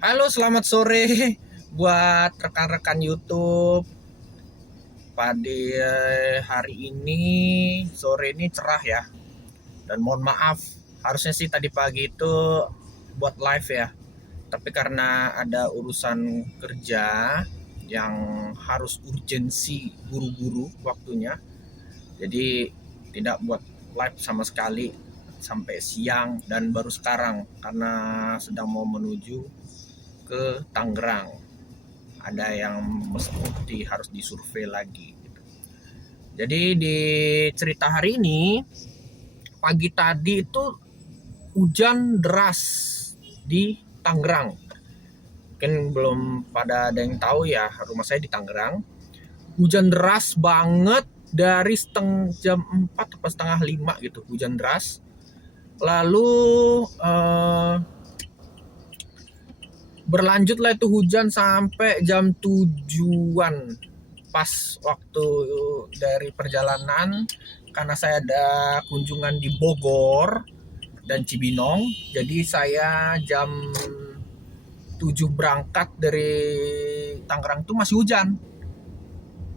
Halo, selamat sore buat rekan-rekan YouTube. Pada hari ini, sore ini cerah ya. Dan mohon maaf, harusnya sih tadi pagi itu buat live ya. Tapi karena ada urusan kerja yang harus urgensi buru-buru waktunya, jadi tidak buat live sama sekali sampai siang dan baru sekarang karena sedang mau menuju ke Tangerang. Ada yang mesti harus disurvei lagi gitu. Jadi di cerita hari ini, pagi tadi itu hujan deras di Tangerang. Mungkin belum pada ada yang tahu ya, rumah saya di Tangerang. Hujan deras banget dari jam 4 atau setengah 5 gitu, hujan deras. Lalu berlanjutlah itu hujan sampai jam 7-an, pas waktu dari perjalanan, karena saya ada kunjungan di Bogor dan Cibinong. Jadi saya jam 7 berangkat dari Tangerang itu masih hujan,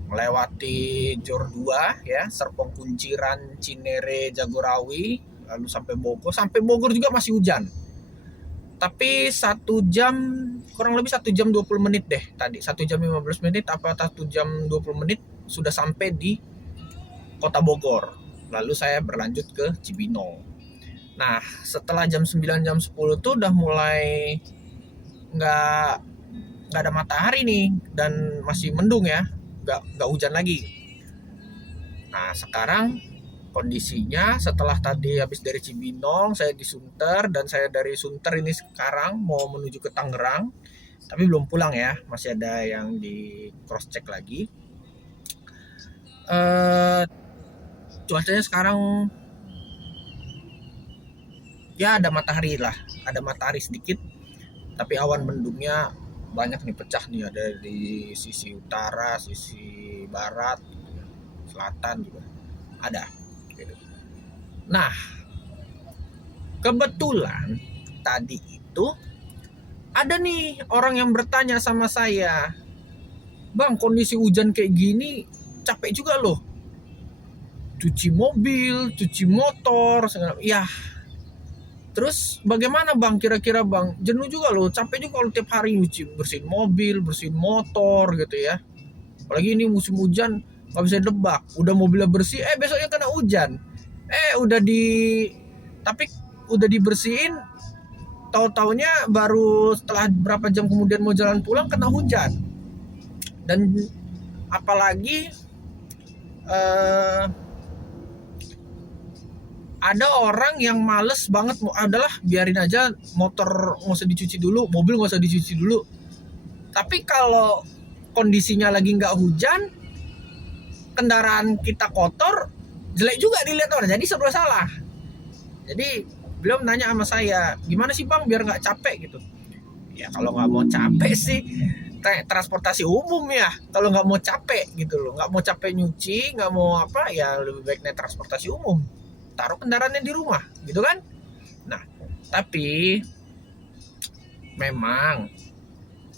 melewati Jor 2 ya, Serpong Kunciran, Cinere, Jagorawi, lalu sampai Bogor. Sampai Bogor juga masih hujan. Tapi 1 jam, kurang lebih 1 jam 20 menit deh tadi, 1 jam 15 menit apa 1 jam 20 menit sudah sampai di kota Bogor. Lalu saya berlanjut ke Cibinong. Nah, setelah jam 9 jam 10 tuh udah mulai nggak nggak ada matahari nih dan masih mendung ya, nggak hujan lagi. Nah, sekarang kondisinya setelah tadi habis dari Cibinong, saya di Sunter, dan saya dari Sunter ini sekarang mau menuju ke Tangerang, tapi belum pulang ya, masih ada yang di cross check lagi. Cuacanya sekarang ya ada matahari lah, ada matahari sedikit, tapi awan mendungnya banyak nih, pecah nih, ada di sisi utara, sisi barat, selatan juga ada gitu. Nah, kebetulan tadi itu ada nih orang yang bertanya sama saya, "Bang, kondisi hujan kayak gini capek juga loh. Cuci mobil, cuci motor." Ya, terus bagaimana Bang, kira-kira Bang? Jenuh juga loh, capek juga kalau tiap hari nyuci, bersihin mobil, bersihin motor gitu ya. Apalagi ini musim hujan, nggak bisa nebak. Udah mobilnya bersih, besoknya kena hujan. Udah tapi udah dibersihin, tahu-taunya baru setelah berapa jam kemudian mau jalan pulang kena hujan. Dan apalagi ada orang yang males banget, adalah biarin aja motor nggak usah dicuci dulu, mobil nggak usah dicuci dulu. Tapi kalau kondisinya lagi nggak hujan, kendaraan kita kotor, jelek juga dilihat orang, jadi serba salah. Jadi beliau nanya sama saya, "Gimana sih Bang biar nggak capek gitu?" Ya kalau nggak mau capek sih transportasi umum ya, kalau nggak mau capek gitu loh, nggak mau capek nyuci, nggak mau apa, ya lebih baik naik transportasi umum, taruh kendaraannya di rumah gitu kan. Nah, tapi memang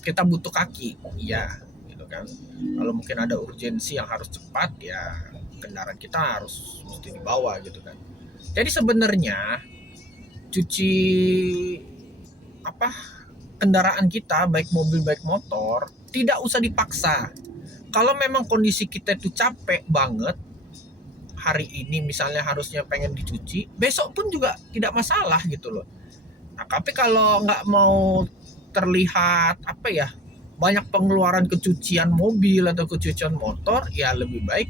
kita butuh kaki ya gitu kan. Kalau mungkin ada urgensi yang harus cepat, ya kendaraan kita harus mesti dibawa gitu kan. Jadi sebenarnya cuci apa, kendaraan kita, baik mobil baik motor, tidak usah dipaksa. Kalau memang kondisi kita itu capek banget, hari ini misalnya harusnya pengen dicuci, besok pun juga tidak masalah gitu loh. Nah, tapi kalau nggak mau terlihat apa ya, banyak pengeluaran kecucian mobil atau kecucian motor, ya lebih baik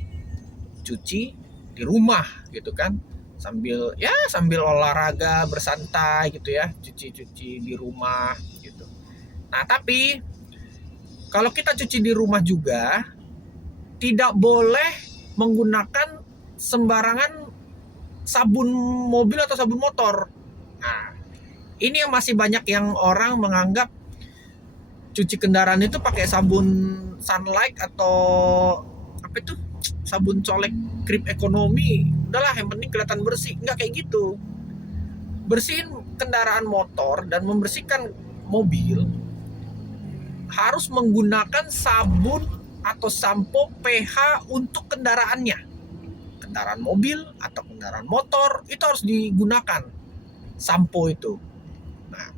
cuci di rumah gitu kan, sambil olahraga bersantai gitu ya, cuci di rumah gitu. Nah, tapi kalau kita cuci di rumah juga tidak boleh menggunakan sembarangan sabun mobil atau sabun motor. Nah, ini yang masih banyak yang orang menganggap cuci kendaraan itu pakai sabun Sunlight atau apa itu, sabun colek grip ekonomi, udahlah yang penting kelihatan bersih. Nggak kayak gitu. Bersihin kendaraan motor dan membersihkan mobil harus menggunakan sabun atau sampo pH untuk kendaraannya. Kendaraan mobil atau kendaraan motor itu harus digunakan sampo itu. Nah,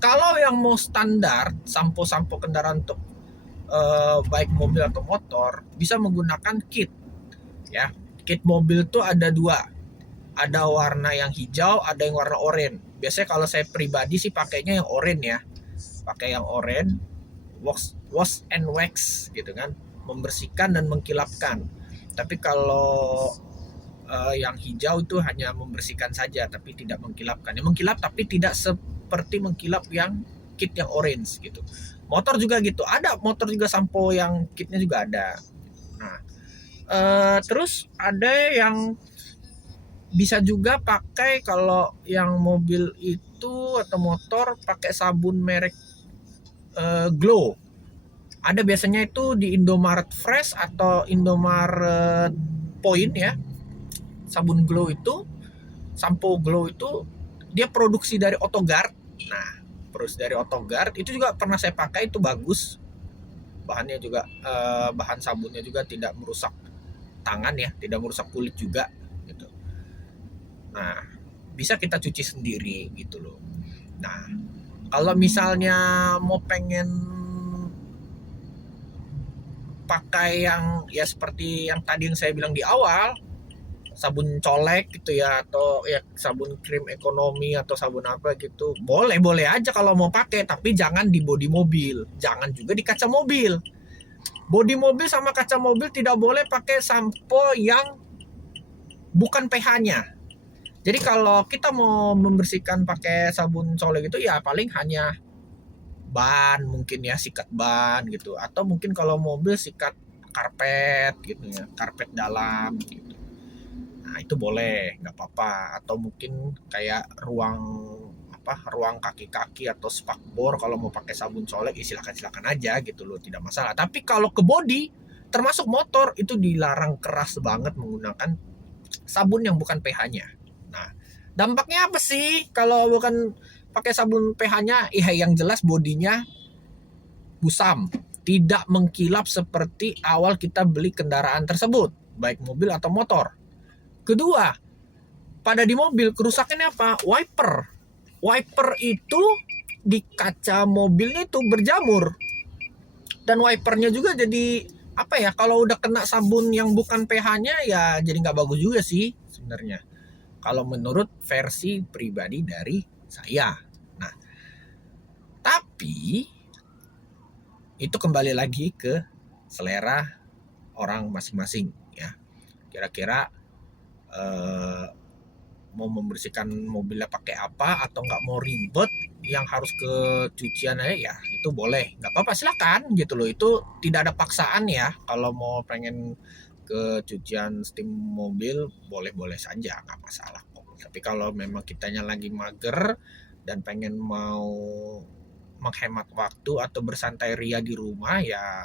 kalau yang mau standar sampo-sampo kendaraan untuk baik mobil atau motor bisa menggunakan kit ya. Kit mobil tuh ada dua, ada warna yang hijau, ada yang warna oranye. Biasanya kalau saya pribadi sih pakainya yang oranye ya, pakai yang oranye, wash and wax gitu kan, membersihkan dan mengkilapkan. Tapi kalau yang hijau itu hanya membersihkan saja tapi tidak mengkilapkan. Yang mengkilap tapi tidak seperti mengkilap yang kit yang orange gitu. Motor juga gitu, ada motor juga sampo yang kitnya juga ada. Nah, terus ada yang bisa juga pakai kalau yang mobil itu atau motor pakai sabun merek Glow. Ada biasanya itu di Indomaret Fresh atau Indomaret Point ya. Sabun Glow itu, sampo Glow itu dia produksi dari Autoguard. Nah, produksi dari Autoguard itu juga pernah saya pakai, itu bagus. Bahannya juga bahan sabunnya juga tidak merusak tangan ya, tidak merusak kulit juga gitu. Nah, bisa kita cuci sendiri gitu loh. Nah, kalau misalnya mau pengen pakai yang ya seperti yang tadi yang saya bilang di awal, sabun colek gitu ya, atau ya sabun krim ekonomi atau sabun apa gitu, boleh aja kalau mau pakai, tapi jangan di bodi mobil, jangan juga di kaca mobil. Bodi mobil sama kaca mobil tidak boleh pakai sampo yang bukan pH-nya. Jadi kalau kita mau membersihkan pakai sabun colek gitu ya paling hanya ban mungkin ya, sikat ban gitu, atau mungkin kalau mobil sikat karpet gitu ya, karpet dalam gitu. Nah itu boleh, nggak apa-apa. Atau mungkin kayak ruang kaki-kaki atau spakbor kalau mau pakai sabun colek ya silakan aja gitu loh, tidak masalah. Tapi kalau ke bodi termasuk motor itu dilarang keras banget menggunakan sabun yang bukan pH-nya. Nah dampaknya apa sih kalau bukan pakai sabun pH-nya? Ya yang jelas bodinya busam, tidak mengkilap seperti awal kita beli kendaraan tersebut, baik mobil atau motor. Kedua, pada di mobil kerusakannya apa? Wiper itu di kaca mobilnya itu berjamur. Dan wipernya juga jadi apa ya? Kalau udah kena sabun yang bukan pH-nya ya jadi nggak bagus juga sih sebenarnya. Kalau menurut versi pribadi dari saya. Nah, tapi itu kembali lagi ke selera orang masing-masing ya. Kira-kira mau membersihkan mobilnya pakai apa, atau nggak mau ribet yang harus ke cucian aja ya itu boleh, nggak apa-apa, silakan gitu loh. Itu tidak ada paksaan ya. Kalau mau pengen ke cucian steam mobil boleh saja, nggak masalah kok. Tapi kalau memang kitanya lagi mager dan pengen mau menghemat waktu atau bersantai ria di rumah ya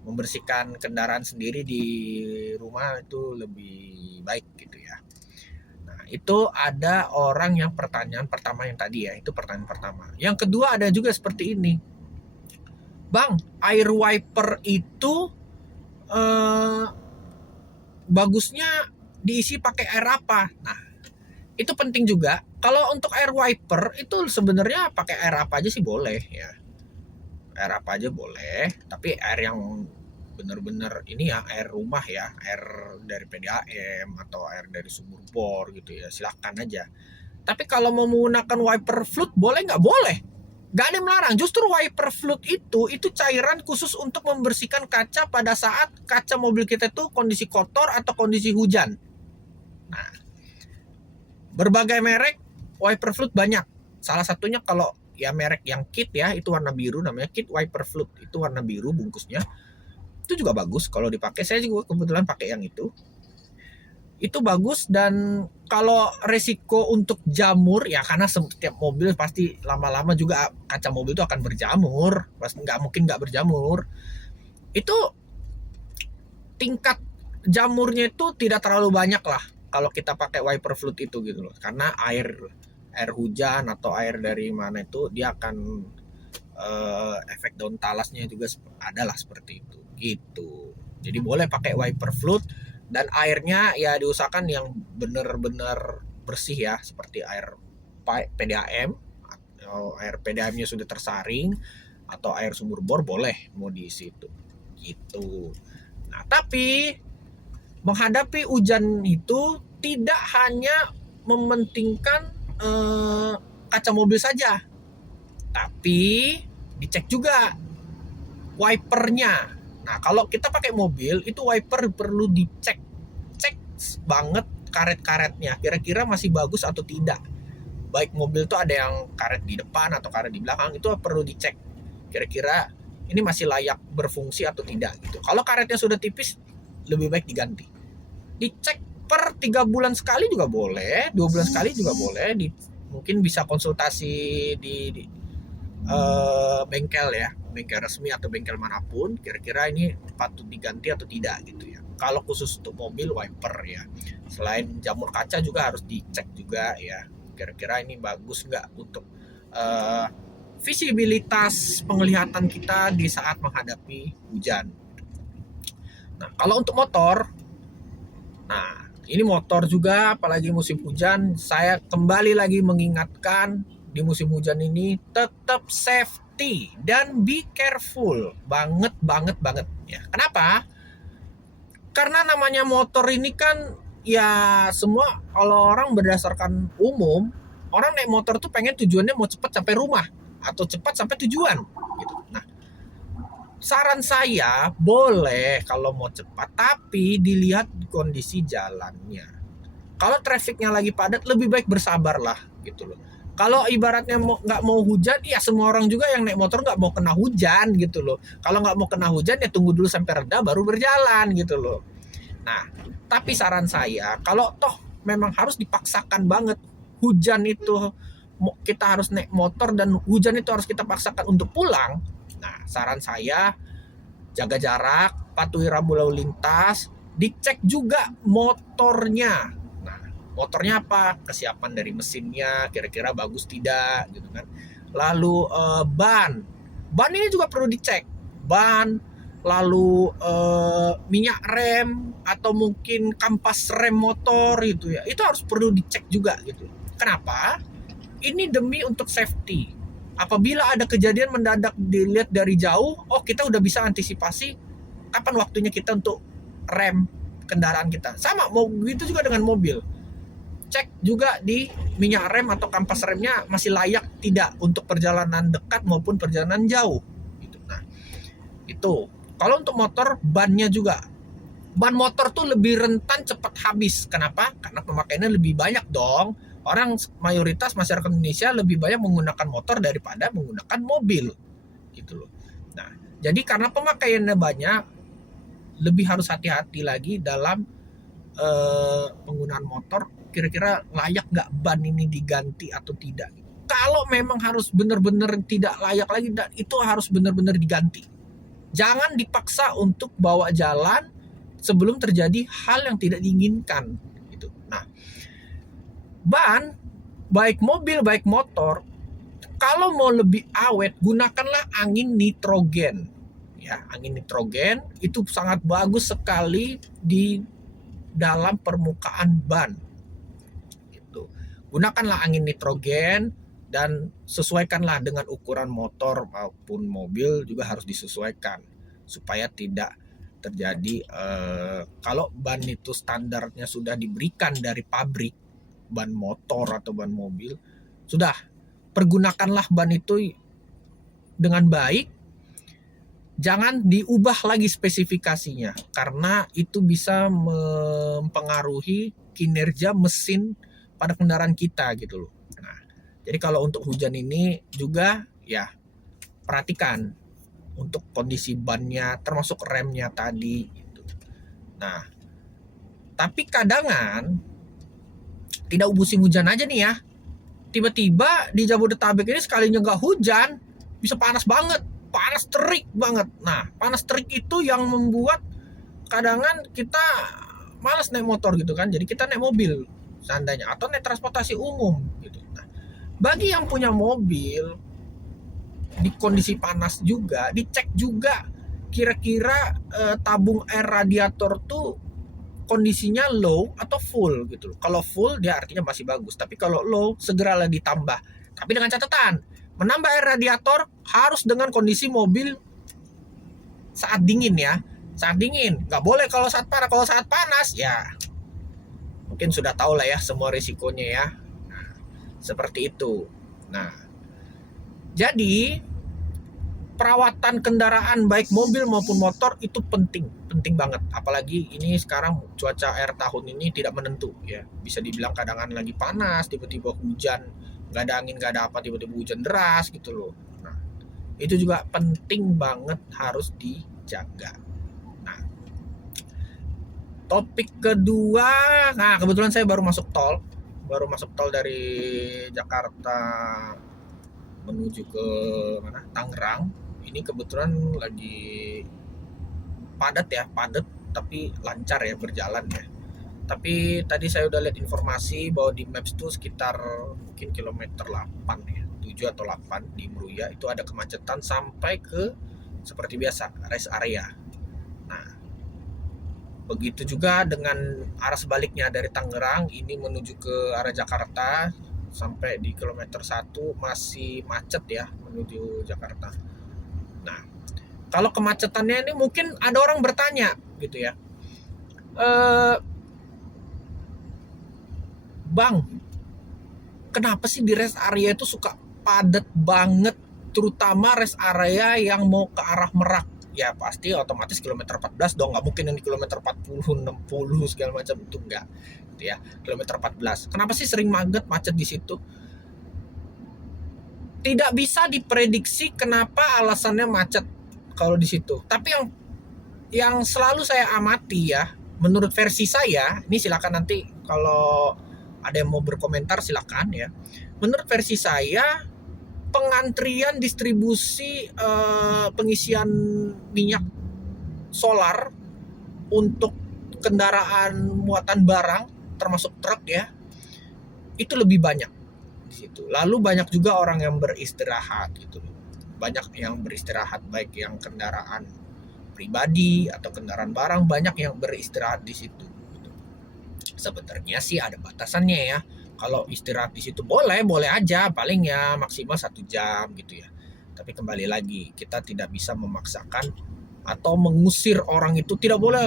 membersihkan kendaraan sendiri di rumah itu lebih baik gitu ya. Nah, itu ada orang yang pertanyaan pertama yang tadi ya, itu pertanyaan pertama. Yang kedua ada juga seperti ini. Bang, air wiper itu bagusnya diisi pakai air apa? Nah, itu penting juga. Kalau untuk air wiper itu sebenarnya pakai air apa aja sih boleh ya. Air apa aja boleh, tapi air yang benar-benar ini ya air rumah ya, air dari PDAM atau air dari sumur bor gitu ya, silahkan aja. Tapi kalau mau menggunakan wiper fluid boleh nggak? Boleh, nggak ada yang melarang. Justru wiper fluid itu cairan khusus untuk membersihkan kaca pada saat kaca mobil kita itu kondisi kotor atau kondisi hujan. Nah, berbagai merek wiper fluid banyak. Salah satunya kalau ya merek yang kit ya, itu warna biru, namanya kit wiper fluid, itu warna biru bungkusnya. Itu juga bagus kalau dipakai. Saya juga kebetulan pakai yang itu bagus. Dan kalau resiko untuk jamur ya, karena setiap mobil pasti lama-lama juga kaca mobil itu akan berjamur, pasti nggak mungkin nggak berjamur. Itu tingkat jamurnya itu tidak terlalu banyak lah kalau kita pakai wiper fluid itu gitu loh, karena air hujan atau air dari mana itu dia akan efek daun talasnya juga adalah seperti itu gitu. Jadi boleh pakai wiper float, dan airnya ya diusahakan yang benar-benar bersih ya, seperti air PDAM, atau air PDAM-nya sudah tersaring, atau air sumur bor boleh mau diisi itu gitu. Nah, tapi menghadapi hujan itu tidak hanya mementingkan kaca mobil saja, tapi dicek juga wipernya. Nah, kalau kita pakai mobil itu wiper perlu dicek, cek banget karet-karetnya, kira-kira masih bagus atau tidak. Baik mobil tuh ada yang karet di depan atau karet di belakang, itu perlu dicek kira-kira ini masih layak berfungsi atau tidak gitu. Kalau karetnya sudah tipis, lebih baik diganti. Dicek per 3 bulan sekali juga boleh, 2 bulan sekali juga boleh. Mungkin bisa konsultasi di bengkel ya, bengkel resmi atau bengkel manapun, kira-kira ini patut diganti atau tidak gitu ya. Kalau khusus untuk mobil, wiper ya. Selain jamur kaca juga harus dicek juga ya, kira-kira ini bagus nggak untuk visibilitas penglihatan kita di saat menghadapi hujan. Nah, kalau untuk motor, nah ini motor juga apalagi musim hujan, saya kembali lagi mengingatkan di musim hujan ini tetap safety dan be careful banget ya. Kenapa? Karena namanya motor ini kan ya, semua kalau orang berdasarkan umum, orang naik motor tuh pengen tujuannya mau cepat sampai rumah atau cepat sampai tujuan gitu. Nah, saran saya boleh kalau mau cepat, tapi dilihat kondisi jalannya. Kalau trafiknya lagi padat, lebih baik bersabarlah gitu loh. Kalau ibaratnya nggak mau hujan, ya semua orang juga yang naik motor nggak mau kena hujan gitu loh. Kalau nggak mau kena hujan, ya tunggu dulu sampai reda baru berjalan gitu loh. Nah, tapi saran saya, kalau toh memang harus dipaksakan banget hujan itu, kita harus naik motor dan hujan itu harus kita paksakan untuk pulang. Nah, saran saya jaga jarak, patuhi rambu lalu lintas, dicek juga motornya. Nah, motornya apa? Kesiapan dari mesinnya, kira-kira bagus tidak gitu kan. Lalu ban ini juga perlu dicek. Ban, lalu minyak rem atau mungkin kampas rem motor itu ya. Itu harus perlu dicek juga gitu. Kenapa? Ini demi untuk safety. Apabila ada kejadian mendadak dilihat dari jauh, oh kita udah bisa antisipasi kapan waktunya kita untuk rem kendaraan kita. Sama mau gitu juga dengan mobil. Cek juga di minyak rem atau kampas remnya masih layak tidak untuk perjalanan dekat maupun perjalanan jauh. Gitu. Nah, itu. Kalau untuk motor, bannya juga. Ban motor tuh lebih rentan cepat habis. Kenapa? Karena pemakaiannya lebih banyak dong. Orang mayoritas masyarakat Indonesia lebih banyak menggunakan motor daripada menggunakan mobil gitu loh. Nah, jadi karena pemakaiannya banyak, lebih harus hati-hati lagi dalam penggunaan motor. Kira-kira layak nggak ban ini diganti atau tidak? Kalau memang harus benar-benar tidak layak lagi, dan itu harus benar-benar diganti. Jangan dipaksa untuk bawa jalan sebelum terjadi hal yang tidak diinginkan gitu. Nah, ban baik mobil baik motor, kalau mau lebih awet, gunakanlah angin nitrogen ya. Angin nitrogen itu sangat bagus sekali di dalam permukaan ban gitu. Gunakanlah angin nitrogen dan sesuaikanlah dengan ukuran motor maupun mobil, juga harus disesuaikan supaya tidak terjadi kalau ban itu standarnya sudah diberikan dari pabrik, ban motor atau ban mobil, sudah pergunakanlah ban itu dengan baik, jangan diubah lagi spesifikasinya karena itu bisa mempengaruhi kinerja mesin pada kendaraan kita gitu loh. Nah, jadi kalau untuk hujan ini juga ya perhatikan untuk kondisi bannya termasuk remnya tadi gitu. Nah, tapi kadangan tidak musim hujan aja nih ya, tiba-tiba di Jabodetabek ini sekalinya nggak hujan bisa panas banget, panas terik banget. Nah, panas terik itu yang membuat kadangan kita malas naik motor gitu kan, jadi kita naik mobil seandainya atau naik transportasi umum gitu. Nah, bagi yang punya mobil, di kondisi panas juga, dicek juga kira-kira tabung air radiator tuh kondisinya low atau full gitu. Kalau full dia artinya masih bagus, tapi kalau low segeralah ditambah. Tapi dengan catatan, menambah air radiator harus dengan kondisi mobil saat dingin ya. Saat dingin, nggak boleh kalau saat panas. Kalau saat panas ya mungkin sudah tahu lah ya semua risikonya ya. Nah, seperti itu. Nah, jadi perawatan kendaraan baik mobil maupun motor itu penting banget. Apalagi ini sekarang cuaca air tahun ini tidak menentu ya. Bisa dibilang kadang lagi panas, tiba-tiba hujan, nggak ada angin, nggak ada apa, tiba-tiba hujan deras gitu loh. Nah, itu juga penting banget harus dijaga. Nah, topik kedua, nah kebetulan saya baru masuk tol dari Jakarta menuju ke mana? Tangerang. Ini kebetulan lagi padat tapi lancar ya berjalan ya. Tapi tadi saya udah lihat informasi bahwa di Maps itu sekitar mungkin kilometer 8 ya, 7 atau 8 di Meruya itu ada kemacetan sampai ke seperti biasa rest area. Nah, begitu juga dengan arah sebaliknya dari Tangerang ini menuju ke arah Jakarta sampai di kilometer 1 masih macet ya menuju Jakarta. Nah, kalau kemacetannya ini mungkin ada orang bertanya gitu ya, Bang, kenapa sih di rest area itu suka padat banget, terutama rest area yang mau ke arah Merak? Ya pasti otomatis kilometer 14 dong, nggak mungkin yang di kilometer 40, 60 segala macam itu enggak. Gitu ya, kilometer 14. Kenapa sih sering banget macet di situ? Tidak bisa diprediksi kenapa alasannya macet kalau di situ. Tapi yang selalu saya amati ya, menurut versi saya, ini silakan nanti kalau ada yang mau berkomentar silakan ya. Menurut versi saya, pengantrian distribusi pengisian minyak solar untuk kendaraan muatan barang termasuk truk ya, itu lebih banyak di situ. Lalu banyak juga orang yang beristirahat gitu. Banyak yang beristirahat baik yang kendaraan pribadi atau kendaraan barang, banyak yang beristirahat di situ. Sebenarnya sih ada batasannya ya. Kalau istirahat di situ boleh aja, paling ya maksimal 1 jam gitu ya. Tapi kembali lagi, kita tidak bisa memaksakan atau mengusir orang itu. Tidak boleh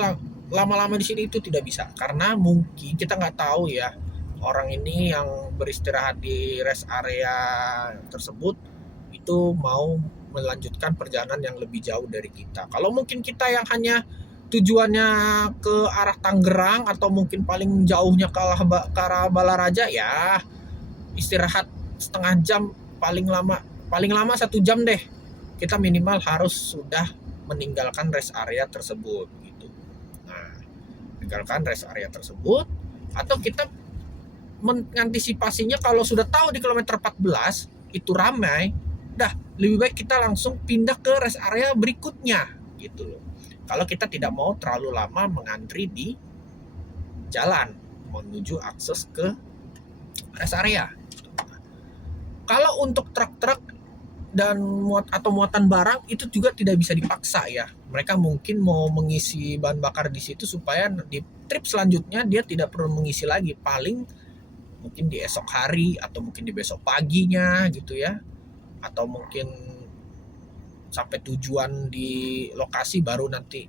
lama-lama di sini, itu tidak bisa. Karena mungkin kita nggak tahu ya, orang ini yang beristirahat di rest area tersebut itu mau melanjutkan perjalanan yang lebih jauh dari kita. Kalau mungkin kita yang hanya tujuannya ke arah Tangerang atau mungkin paling jauhnya ke arah Balaraja ya istirahat setengah jam, paling lama 1 jam deh. Kita minimal harus sudah meninggalkan rest area tersebut gitu. Nah, meninggalkan rest area tersebut atau kita mengantisipasinya kalau sudah tahu di kilometer 14 itu ramai, dah lebih baik kita langsung pindah ke rest area berikutnya gitu loh. Kalau kita tidak mau terlalu lama mengantri di jalan menuju akses ke rest area. Kalau untuk truk-truk dan muatan barang itu juga tidak bisa dipaksa ya. Mereka mungkin mau mengisi bahan bakar di situ supaya di trip selanjutnya dia tidak perlu mengisi lagi. Paling mungkin di esok hari atau mungkin di besok paginya gitu ya. Atau mungkin sampai tujuan di lokasi baru nanti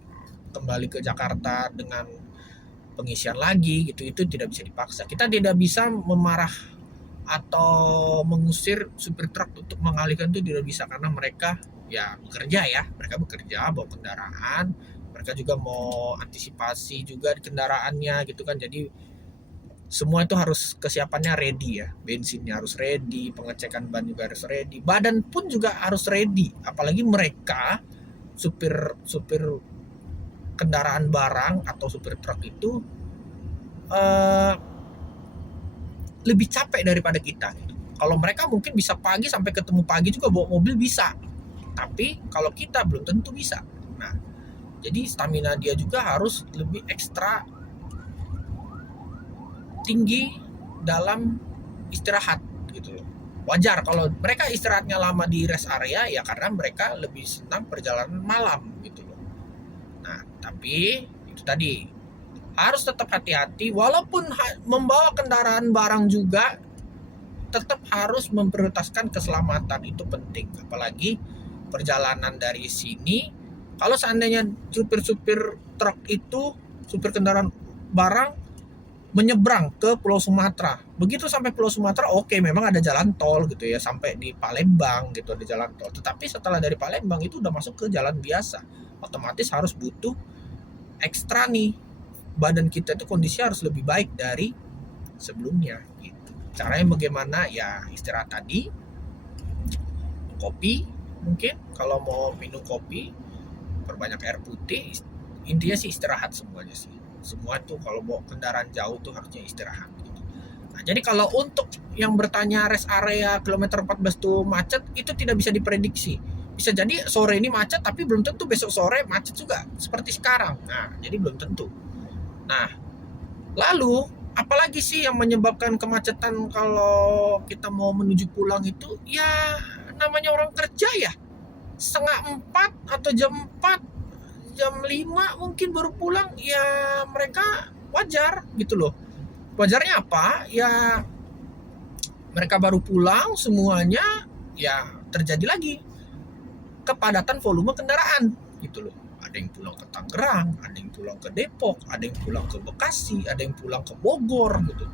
kembali ke Jakarta dengan pengisian lagi gitu. Itu tidak bisa dipaksa. Kita tidak bisa memarah atau mengusir supir truk untuk mengalihkan, itu tidak bisa karena mereka ya bekerja bawa kendaraan, mereka juga mau antisipasi juga di kendaraannya gitu kan. Jadi semua itu harus kesiapannya ready ya, bensinnya harus ready, pengecekan ban juga harus ready, badan pun juga harus ready. Apalagi mereka supir kendaraan barang atau supir truk itu lebih capek daripada kita gitu. Kalau mereka mungkin bisa pagi sampai ketemu pagi juga bawa mobil bisa, tapi kalau kita belum tentu bisa. Nah, jadi stamina dia juga harus lebih ekstra tinggi dalam istirahat gitu loh. wajar kalau mereka istirahatnya lama di rest area ya karena mereka lebih senang perjalanan malam gitu loh. Nah, tapi itu tadi harus tetap hati-hati walaupun membawa kendaraan barang juga tetap harus memprioritaskan keselamatan, itu penting. Apalagi perjalanan dari sini kalau seandainya supir-supir truk itu, supir kendaraan barang menyeberang ke Pulau Sumatera. Begitu sampai Pulau Sumatera, oke, memang ada jalan tol gitu ya, sampai di Palembang gitu ada jalan tol. Tetapi setelah dari Palembang itu udah masuk ke jalan biasa. Otomatis harus butuh ekstra nih. Badan kita itu kondisi harus lebih baik dari sebelumnya gitu. Caranya bagaimana? Ya istirahat tadi, kopi mungkin kalau mau minum kopi, perbanyak air putih. Intinya sih istirahat semuanya sih. Semua tuh kalau bawa kendaraan jauh tuh harusnya istirahat gitu. Nah, jadi kalau untuk yang bertanya rest area kilometer 14 tuh macet, itu tidak bisa diprediksi. Bisa jadi sore ini macet tapi belum tentu besok sore macet juga seperti sekarang. Nah, jadi belum tentu. Nah, lalu apalagi sih yang menyebabkan kemacetan kalau kita mau menuju pulang itu? Ya namanya orang kerja ya. Setengah 4 atau jam 4, jam 5 mungkin baru pulang, ya mereka wajar gitu loh. Wajarnya apa? Ya mereka baru pulang semuanya, ya terjadi lagi kepadatan volume kendaraan gitu loh. Ada yang pulang ke Tangerang, ada yang pulang ke Depok, ada yang pulang ke Bekasi, ada yang pulang ke Bogor gitu.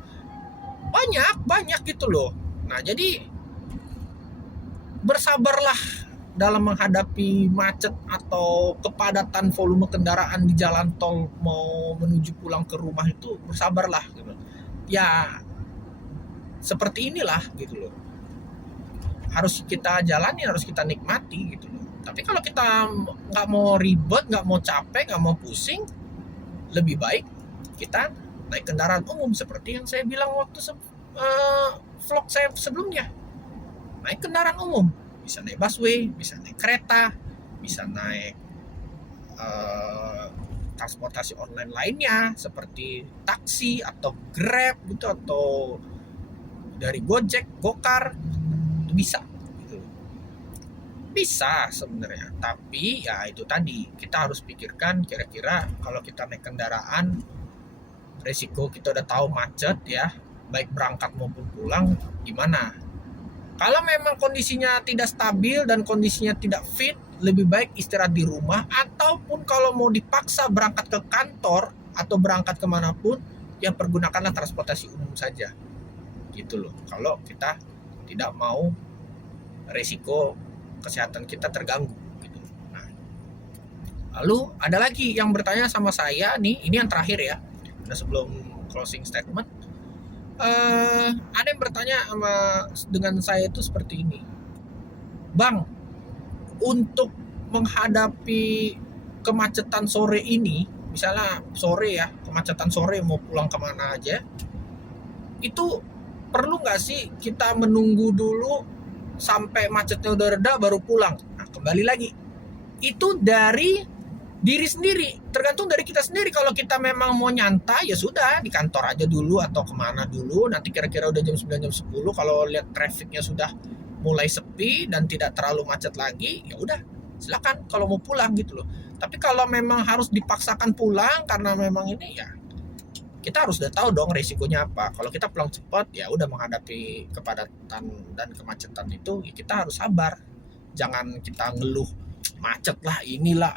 Banyak gitu loh. Nah, jadi bersabarlah dalam menghadapi macet atau kepadatan volume kendaraan di jalan tol mau menuju pulang ke rumah itu, bersabarlah gitu. Ya seperti inilah gitu loh. Harus kita jalani, harus kita nikmati gitu loh. Tapi kalau kita nggak mau ribet, nggak mau capek, nggak mau pusing, lebih baik kita naik kendaraan umum seperti yang saya bilang waktu vlog saya sebelumnya. Naik kendaraan umum, bisa naik busway, bisa naik kereta, bisa naik transportasi online lainnya seperti taksi atau Grab gitu, atau dari Gojek, Gokar, itu bisa gitu. Bisa sebenarnya, tapi ya itu tadi kita harus pikirkan kira-kira kalau kita naik kendaraan resiko kita udah tahu macet ya, baik berangkat maupun pulang gimana. Kalau memang kondisinya tidak stabil dan kondisinya tidak fit, lebih baik istirahat di rumah, ataupun kalau mau dipaksa berangkat ke kantor atau berangkat kemanapun, ya pergunakanlah transportasi umum saja. Gitu loh. Kalau kita tidak mau resiko kesehatan kita terganggu. Gitu. Nah, lalu ada lagi yang bertanya sama saya nih, ini yang terakhir ya, udah sebelum closing statement. Ada yang bertanya dengan saya itu seperti ini, Bang, untuk menghadapi kemacetan sore ini, misalnya sore ya, kemacetan sore mau pulang kemana aja, itu perlu nggak sih kita menunggu dulu sampai macetnya udah reda baru pulang? Nah, kembali lagi, itu dari diri sendiri, tergantung dari kita sendiri. Kalau kita memang mau nyantai ya sudah di kantor aja dulu atau kemana dulu, nanti kira-kira udah jam 9 jam 10 kalau lihat trafiknya sudah mulai sepi dan tidak terlalu macet lagi, ya udah silakan kalau mau pulang gitu loh. Tapi kalau memang harus dipaksakan pulang karena memang ini, ya kita harus udah tahu dong resikonya apa. Kalau kita pulang cepat ya udah menghadapi kepadatan dan kemacetan itu, ya kita harus sabar. Jangan kita ngeluh macet lah inilah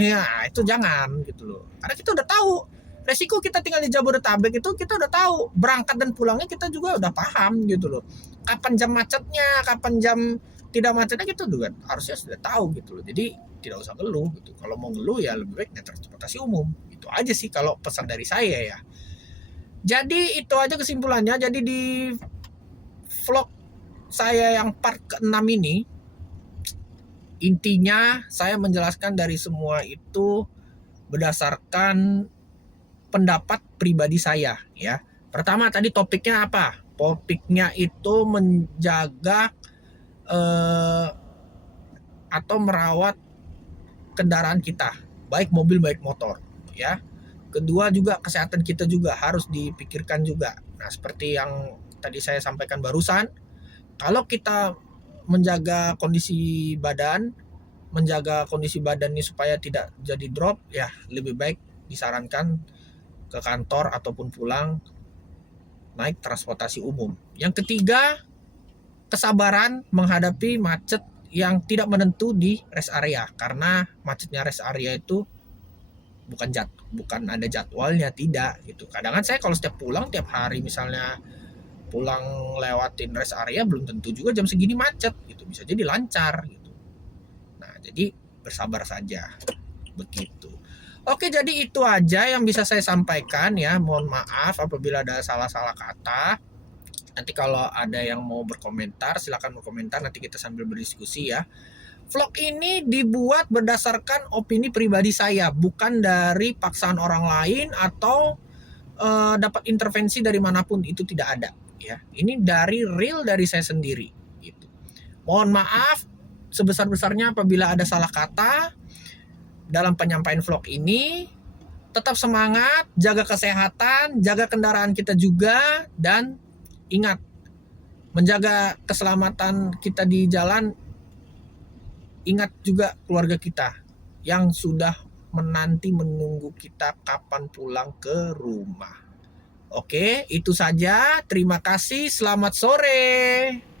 ya itu jangan gitu loh, karena kita udah tahu resiko. Kita tinggal di Jabodetabek itu kita udah tahu, berangkat dan pulangnya kita juga udah paham gitu loh, kapan jam macetnya, kapan jam tidak macetnya, kita juga harusnya sudah tahu gitu loh. Jadi tidak usah ngeluh gitu. Kalau mau ngeluh ya lebih baik naik transportasi umum. Itu aja sih kalau pesan dari saya ya. Jadi itu aja kesimpulannya. Jadi di vlog saya yang part ke-6 ini, intinya saya menjelaskan dari semua itu berdasarkan pendapat pribadi saya ya. Pertama tadi topiknya apa? Topiknya itu menjaga atau merawat kendaraan kita, baik mobil baik motor ya. Kedua juga kesehatan kita juga harus dipikirkan juga. Nah, seperti yang tadi saya sampaikan barusan, Kalau kita menjaga kondisi badan, ini supaya tidak jadi drop, ya lebih baik disarankan ke kantor ataupun pulang naik transportasi umum. Yang ketiga, kesabaran menghadapi macet yang tidak menentu di rest area, karena macetnya rest area itu bukan ada jadwalnya, tidak gitu. Kadang kan saya kalau setiap pulang tiap hari misalnya pulang lewatin rest area, belum tentu juga jam segini macet gitu, bisa jadi lancar gitu. Nah, jadi bersabar saja begitu. Oke, jadi itu aja yang bisa saya sampaikan ya. Mohon maaf apabila ada salah-salah kata. Nanti kalau ada yang mau berkomentar, silakan berkomentar, nanti kita sambil berdiskusi ya. Vlog ini dibuat berdasarkan opini pribadi saya, bukan dari paksaan orang lain atau dapat intervensi dari manapun, itu tidak ada ya. Ini dari saya sendiri gitu. Mohon maaf sebesar-besarnya apabila ada salah kata dalam penyampaian vlog ini. Tetap semangat, jaga kesehatan, jaga kendaraan kita juga, dan ingat, menjaga keselamatan kita di jalan. Ingat juga keluarga kita yang sudah menunggu kita kapan pulang ke rumah. Oke, itu saja. Terima kasih. Selamat sore.